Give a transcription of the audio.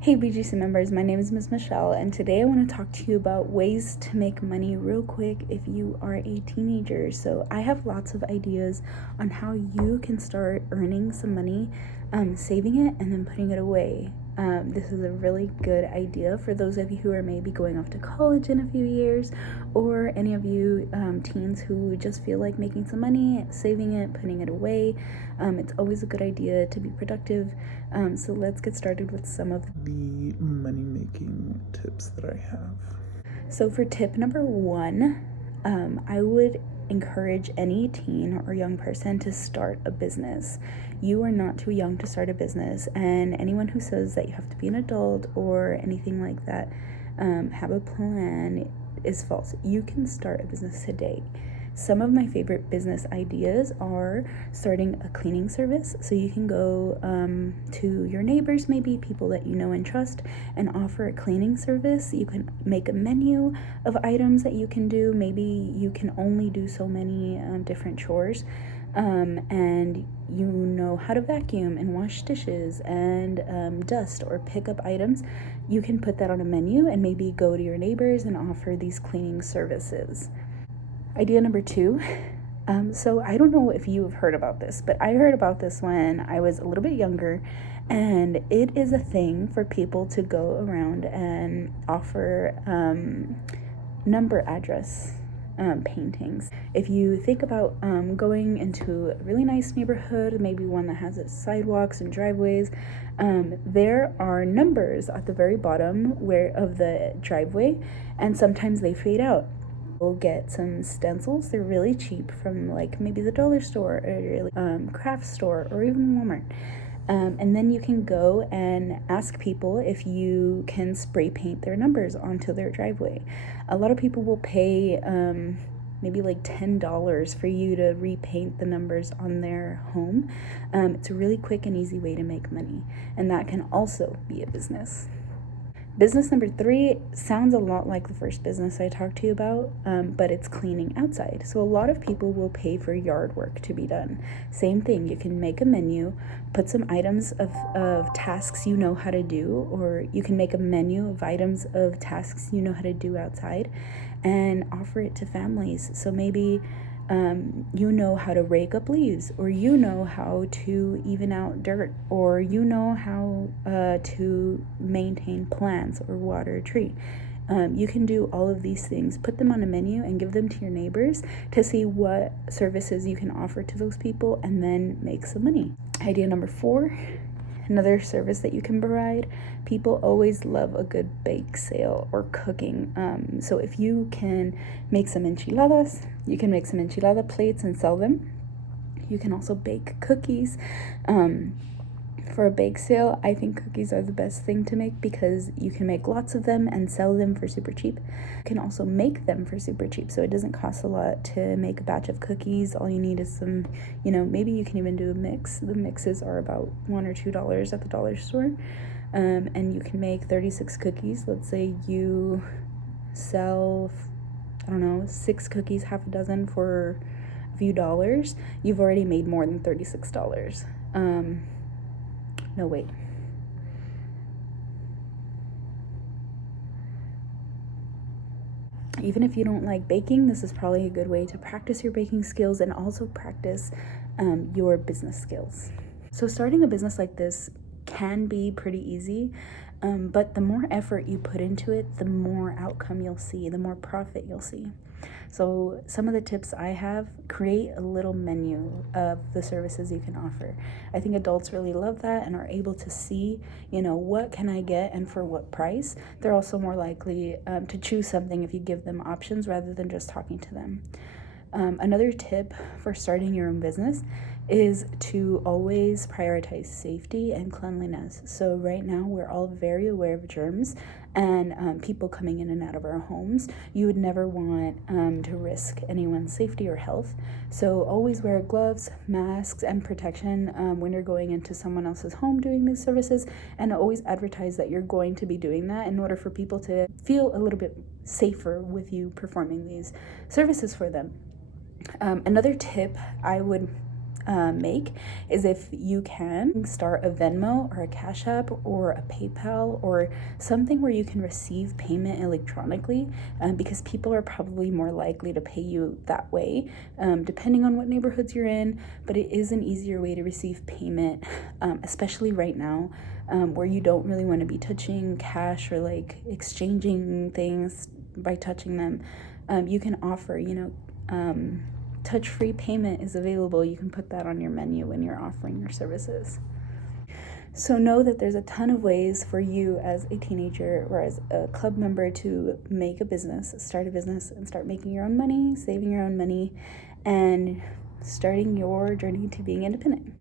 Hey BGC members, my name is Ms. Michelle, and today I want to talk to you about ways to make money real quick if you are a teenager. So I have lots of ideas on how you can start earning some money, saving it, and then putting it away. This is a really good idea for those of you who are maybe going off to college in a few years, or any of you teens who just feel like making some money, saving it, putting it away. It's always a good idea to be productive. So let's get started with some of the money making tips that I have. So for tip number one, I would encourage any teen or young person to start a business. You are not too young to start a business, and anyone who says that you have to be an adult or anything like that, have a plan, is false. You can start a business today. Some of my favorite business ideas are starting a cleaning service. So you can go to your neighbors, maybe people that you know and trust, and offer a cleaning service. You can make a menu of items that you can do. Maybe you can only do so many different chores. And you know how to vacuum and wash dishes and dust or pick up items. You can put that on a menu and maybe go to your neighbors and offer these cleaning services. Idea number two. So I don't know if you have heard about this, but I heard about this when I was a little bit younger, and it is a thing for people to go around and offer number address paintings. If you think about going into a really nice neighborhood, maybe one that has its sidewalks and driveways, there are numbers at the very bottom of the driveway, and sometimes they fade out. We'll get some stencils. They're really cheap from like maybe the dollar store or craft store or even Walmart. And then you can go and ask people if you can spray paint their numbers onto their driveway. A lot of people will pay maybe like $10 for you to repaint the numbers on their home. It's a really quick and easy way to make money, and that can also be a business. Business number three sounds a lot like the first business I talked to you about, but it's cleaning outside. So a lot of people will pay for yard work to be done. Same thing, you can make a menu, put some items of tasks you know how to do, or you can make a menu of items of tasks you know how to do outside and offer it to families. So maybe you know how to rake up leaves, or you know how to even out dirt, or you know how to maintain plants or water a tree. You can do all of these things, put them on a menu and give them to your neighbors to see what services you can offer to those people, and then make some money. Idea number four. Another service that you can provide. People always love a good bake sale or cooking. So if you can make some enchiladas, you can make some enchilada plates and sell them. You can also bake cookies. For a bake sale, I think cookies are the best thing to make because you can make lots of them and sell them for super cheap. You can also make them for super cheap, so it doesn't cost a lot to make a batch of cookies. All you need is some, maybe you can even do a mix. The mixes are about $1 or $2 at the dollar store. And you can make 36 cookies. Let's say you sell, 6 cookies, half a dozen for a few dollars. You've already made more than $36. No, wait. Even if you don't like baking, this is probably a good way to practice your baking skills and also practice your business skills. So starting a business like this can be pretty easy, but the more effort you put into it, the more outcome you'll see, the more profit you'll see. So some of the tips I have: create a little menu of the services you can offer. I think adults really love that and are able to see, what can I get and for what price. They're also more likely to choose something if you give them options rather than just talking to them. Another tip for starting your own business is to always prioritize safety and cleanliness. So right now we're all very aware of germs and people coming in and out of our homes. You would never want to risk anyone's safety or health. So always wear gloves, masks, and protection when you're going into someone else's home doing these services, and always advertise that you're going to be doing that in order for people to feel a little bit safer with you performing these services for them. Another tip I would make is if you can start a Venmo or a Cash App or a PayPal or something where you can receive payment electronically, because people are probably more likely to pay you that way, depending on what neighborhoods you're in. But it is an easier way to receive payment, especially right now, where you don't really want to be touching cash or like exchanging things by touching them. You can offer, touch-free payment is available. You can put that on your menu when you're offering your services. So know that there's a ton of ways for you as a teenager or as a club member to make a business, start a business, and start making your own money, saving your own money, and starting your journey to being independent.